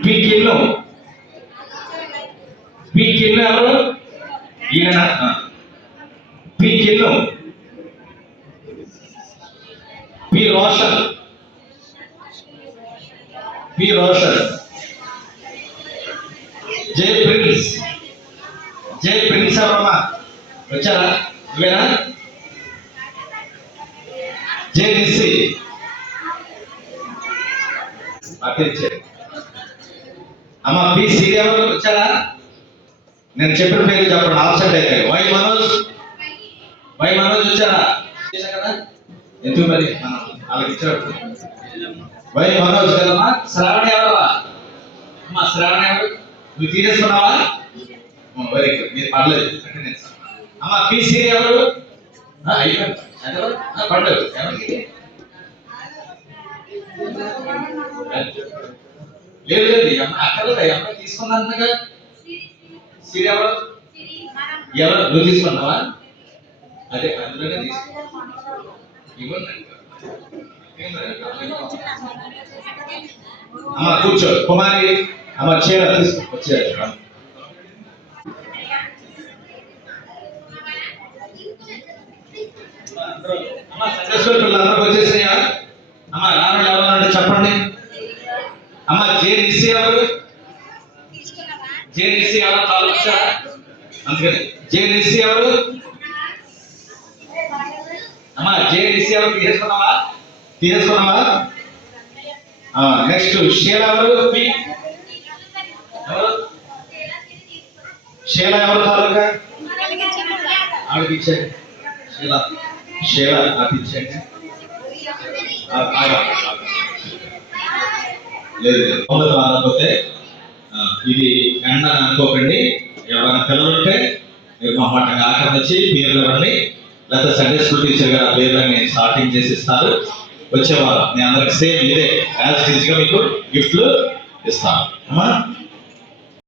P Kinnu. P Kinnu ఎవరు? ఈయన. P Kinnu. P Roshan. P Roshan. J Prince. J Prince ఎవరమ్మా? వచ్చారా? ఇవేనా? జే నిస్సి. అమ్మ పి సిరి ఎవరు? వచ్చారా? నేను చెప్పిన పేరు చెప్పండి, ఆబ్సెంట్ అయితే. వై మనోజ్. వై మనోజ్ వచ్చారా? కదా ఎందుకు మరి వాళ్ళకి ఇచ్చాడు. వై మనోజ్ కదమ్మా. శ్రావణ ఎవరా? అమ్మా శ్రావణ ఎవరు? నువ్వు తీసేసుకున్నావా? వెరీ గుడ్, మీరు పర్లేదు. అమ్మ పి సిరి ఎవరు? అయిపోయింది పర్లేదు. ఎవరికి లేదు లేదు అమ్మ అక్కర్లేదు. అమ్మాయి తీసుకున్నాను. సిరి ఎవరు? ఎవరు? నువ్వు తీసుకున్నావా? అదే అందులోనే తీసుకున్నా. ఇవ్వండి అమ్మ కూర్చో. కుమారి అమ్మ చీర తీసుకో. వచ్చేది పిల్లలందరూ వచ్చేసాయా? అమ్మ రాను ఎవరన్నా చెప్పండి. అమ్మ జే నిస్సి ఎవరు? జే నిస్సి ఎవరు? తాలూకా అందుకని జే నిస్సి ఎవరు? అమ్మ జే నిస్సి ఎవరు? తీసేసుకున్నావా? తీసేసుకున్నావా? నెక్స్ట్ షీలా ఎవరు? ఎవరు? షీలా ఎవరు? తాలూకా ఆవిడకి ఇచ్చేయండి. షీలా షీలా అది ఇచ్చేయండి. లేదు అనకపోతే ఇది ఎండ అనుకోకండి. ఎవరైనా పిల్లలుంటే మీరు మా మాట ఆఖరి వచ్చి పేర్లు ఇవ్వండి. లేకపోతే సండే స్కూల్ టీచర్ గారు పేర్లని స్టార్టింగ్ చేసి ఇస్తారు. వచ్చేవారు మీ అందరికి సేమ్ ఇదే యాజ్ టీచర్గా మీకు గిఫ్ట్లు ఇస్తాను. అమ్మా